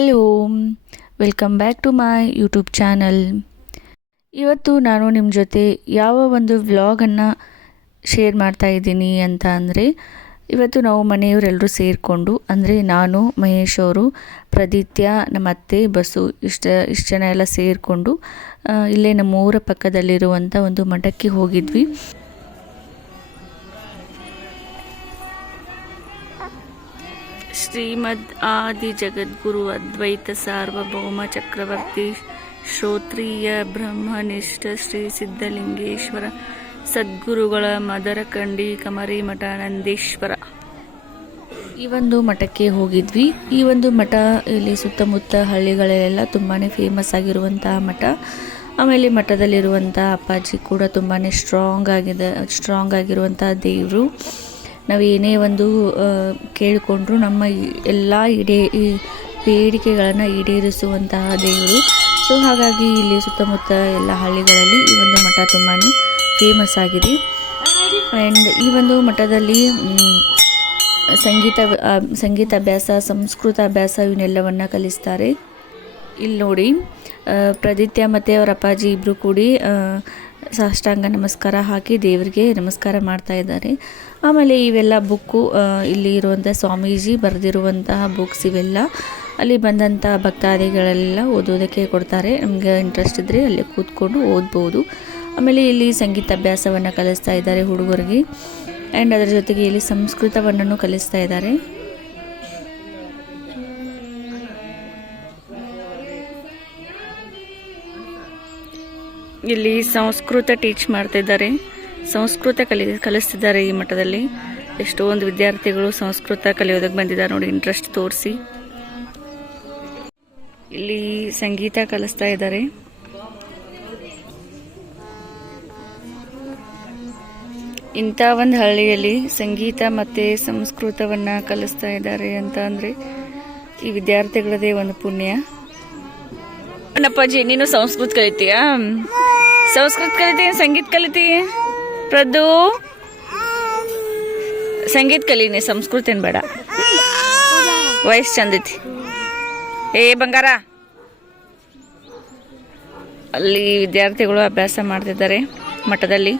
Hello, welcome back to my YouTube channel. ಇವತ್ತು ನಾನು ನಿಮ್ಮ ಜೊತೆ ಯಾವ ಒಂದು ವ್ಲಾಗನ್ನು ಶೇರ್ ಮಾಡ್ತಾ ಇದ್ದೀನಿ ಅಂತ ಅಂದರೆ, ಇವತ್ತು ನಾವು ಮನೆಯವರೆಲ್ಲರೂ ಸೇರಿಕೊಂಡು, ಅಂದರೆ ನಾನು, ಮಹೇಶ್ ಅವರು, ಪ್ರದಿತ್ಯ, ನಮ್ಮ ಅತ್ತೆ, ಬಸ್ಸು ಇಷ್ಟು ಜನ ಎಲ್ಲ ಸೇರಿಕೊಂಡು ಇಲ್ಲೇ ನಮ್ಮ ಊರ ಪಕ್ಕದಲ್ಲಿರುವಂಥ ಒಂದು ಮಠಕ್ಕೆ ಹೋಗಿದ್ವಿ. ಶ್ರೀಮದ್ ಆದಿ ಜಗದ್ಗುರು ಅದ್ವೈತ ಸಾರ್ವಭೌಮ ಚಕ್ರವರ್ತಿ ಶ್ರೋತ್ರಿಯ ಬ್ರಹ್ಮನಿಷ್ಠ ಶ್ರೀ ಸಿದ್ಧಲಿಂಗೇಶ್ವರ ಸದ್ಗುರುಗಳ ಮದರಕಂಡಿ ಕಮರಿಮಠ ನಂದೀಶ್ವರ ಈ ಒಂದು ಮಠಕ್ಕೆ ಹೋಗಿದ್ವಿ. ಈ ಒಂದು ಮಠ ಇಲ್ಲಿ ಸುತ್ತಮುತ್ತ ಹಳ್ಳಿಗಳಲ್ಲೆಲ್ಲ ತುಂಬಾ ಫೇಮಸ್ ಆಗಿರುವಂತಹ ಮಠ. ಆಮೇಲೆ ಮಠದಲ್ಲಿರುವಂಥ ಅಪ್ಪಾಜಿ ಕೂಡ ತುಂಬಾ ಸ್ಟ್ರಾಂಗ್ ಆಗಿರುವಂಥ ದೇವರು. ನಾವು ಏನೇ ಒಂದು ಕೇಳಿಕೊಂಡ್ರು ನಮ್ಮ ಎಲ್ಲ ಬೇಡಿಕೆಗಳನ್ನು ಈಡೇರಿಸುವಂತಹ ದೇವರು. ಸೊ ಹಾಗಾಗಿ ಇಲ್ಲಿ ಸುತ್ತಮುತ್ತ ಎಲ್ಲ ಹಳ್ಳಿಗಳಲ್ಲಿ ಈ ಒಂದು ಮಠ ತುಂಬಾ ಫೇಮಸ್ ಆಗಿದೆ. ಆ್ಯಂಡ್ ಈ ಒಂದು ಮಠದಲ್ಲಿ ಸಂಗೀತ ಅಭ್ಯಾಸ, ಸಂಸ್ಕೃತ ಅಭ್ಯಾಸ ಇವನ್ನೆಲ್ಲವನ್ನು ಕಲಿಸ್ತಾರೆ. ಇಲ್ಲಿ ನೋಡಿ, ಪ್ರದಿತ್ಯ ಮತ್ತು ಅವರ ಅಪ್ಪಾಜಿ ಇಬ್ಬರು ಕೂಡಿ ಸಾಷ್ಟಾಂಗ ನಮಸ್ಕಾರ ಹಾಕಿ ದೇವರಿಗೆ ನಮಸ್ಕಾರ ಮಾಡ್ತಾ ಇದ್ದಾರೆ. ಆಮೇಲೆ ಇವೆಲ್ಲ ಬುಕ್ಕು, ಇಲ್ಲಿ ಇರುವಂಥ ಸ್ವಾಮೀಜಿ ಬರೆದಿರುವಂತಹ ಬುಕ್ಸ್ ಇವೆಲ್ಲ ಅಲ್ಲಿ ಬಂದಂಥ ಭಕ್ತಾದಿಗಳೆಲ್ಲ ಓದೋದಕ್ಕೆ ಕೊಡ್ತಾರೆ. ನಮಗೆ ಇಂಟ್ರೆಸ್ಟ್ ಇದ್ದರೆ ಅಲ್ಲಿ ಕೂತ್ಕೊಂಡು ಓದ್ಬೋದು. ಆಮೇಲೆ ಇಲ್ಲಿ ಸಂಗೀತ ಅಭ್ಯಾಸವನ್ನು ಕಲಿಸ್ತಾ ಇದ್ದಾರೆ ಹುಡುಗರಿಗೆ. ಆ್ಯಂಡ್ ಅದರ ಜೊತೆಗೆ ಇಲ್ಲಿ ಸಂಸ್ಕೃತವನ್ನು ಕಲಿಸ್ತಾ ಇದ್ದಾರೆ. ಇಲ್ಲಿ ಸಂಸ್ಕೃತ ಟೀಚ್ ಮಾಡ್ತಿದ್ದಾರೆ, ಸಂಸ್ಕೃತ ಕಲಿಸ್ತಿದ್ದಾರೆ ಈ ಮಠದಲ್ಲಿ. ಎಷ್ಟೊಂದು ವಿದ್ಯಾರ್ಥಿಗಳು ಸಂಸ್ಕೃತ ಕಲಿಯೋದಕ್ಕೆ ಬಂದಿದ್ದಾರೆ ನೋಡಿ, ಇಂಟ್ರೆಸ್ಟ್ ತೋರಿಸಿ. ಇಲ್ಲಿ ಸಂಗೀತ ಕಲಿಸ್ತಾ ಇದ್ದಾರೆ. ಇಂಥ ಒಂದು ಹಳ್ಳಿಯಲ್ಲಿ ಸಂಗೀತ ಮತ್ತು ಸಂಸ್ಕೃತವನ್ನು ಕಲಿಸ್ತಾ ಇದ್ದಾರೆ ಅಂತ ಅಂದರೆ ಈ ವಿದ್ಯಾರ್ಥಿಗಳದೇ ಒಂದು ಪುಣ್ಯ. ಅಪ್ಪಾಜಿ, ನೀನು ಸಂಸ್ಕೃತ ಕಲಿತೀಯಾ? ಸಂಸ್ಕೃತ ಕಲಿತೀಯ, ಸಂಗೀತ ಕಲಿತೀಯ? ಪ್ರದ್ದು, ಸಂಗೀತ ಕಲೀನಿ, ಸಂಸ್ಕೃತ ಏನು ಬೇಡ. ವಯಸ್ಸು ಚಂದೈತಿ. ಏ ಬಂಗಾರ, ಅಲ್ಲಿ ವಿದ್ಯಾರ್ಥಿಗಳು ಅಭ್ಯಾಸ ಮಾಡ್ತಿದ್ದಾರೆ ಮಠದಲ್ಲಿ.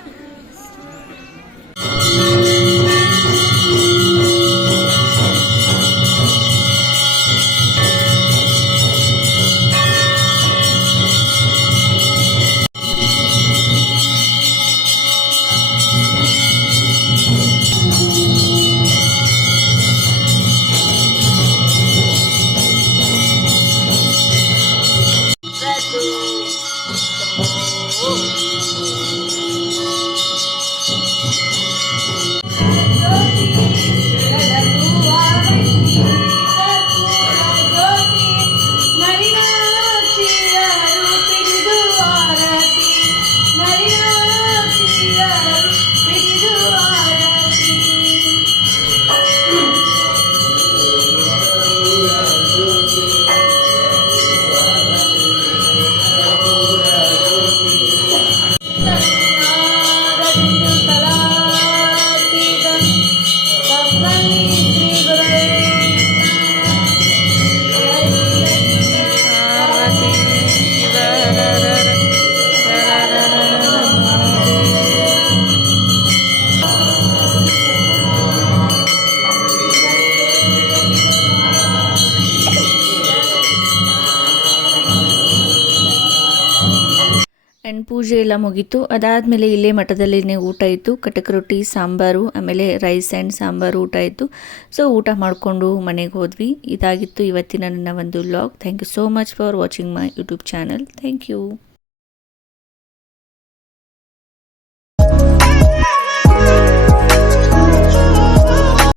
ಆ್ಯಂಡ್ ಪೂಜೆ ಎಲ್ಲ ಮುಗೀತು. ಅದಾದಮೇಲೆ ಇಲ್ಲೇ ಮಠದಲ್ಲಿನೇ ಊಟ ಇತ್ತು. ಕಟಕ್ ರೊಟ್ಟಿ, ಸಾಂಬಾರು, ಆಮೇಲೆ ರೈಸ್ ಆ್ಯಂಡ್ ಸಾಂಬಾರು ಊಟ ಇತ್ತು. ಸೊ ಊಟ ಮಾಡಿಕೊಂಡು ಮನೆಗೆ ಹೋದ್ವಿ. ಇದಾಗಿತ್ತು ಇವತ್ತಿನ ನನ್ನ ಒಂದು vlog. Thank you so much for watching my YouTube channel. Thank you.